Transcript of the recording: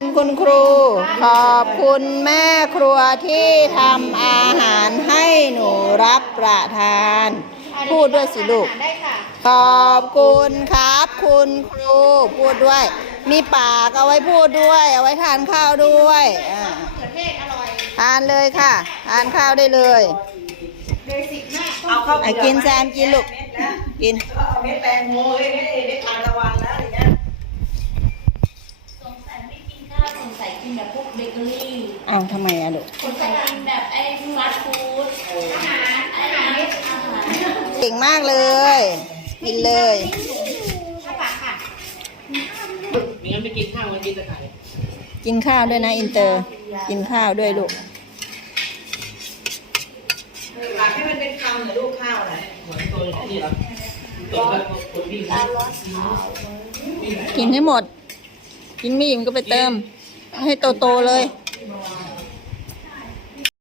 คุณครูขอบคุณแม่ครัวที่ทำอาหารให้หนูรับประทาน พูดด้วยสิลูกได้ค่ะขอบคุณครับ คุณครูพูดด้วย มีปากเอาไว้พูดด้วย เอาไว้ทานข้าวด้วยอ่าเขือเทศอร่อยทานเลยค่ะ ทานข้าวได้เลยเบสิกมากเอาเข้าไอ้กินแซมกินลูกกินเอาเม็ดแตงโมเลยเม็ดเม็ดทานตะวันนะอย่างเงี้ย สงสัยไม่กินข้าวสงสัย กินแบบพวกเบเกอรี่เอาทำไมอะลูกสงสัยกินแบบไอ้ฟาสต์ฟู้ดอาหารอาหารอาหารเก่งมากเลย กินเลยถ้าปากค่ะไม่งั้นไม่กินข้าวมันกินแต่ไข่กินข้าวด้วยนะอินเตอร์ กินข้าวด้วยลูก หลักให้มันเป็นคำเหรือลูกข้าวนะเหมือนตัวนี่เหรอตัวแบบคนวิ่งกินให้หมด กินไม่อิ่มก็ไปเติม ให้โตๆเลย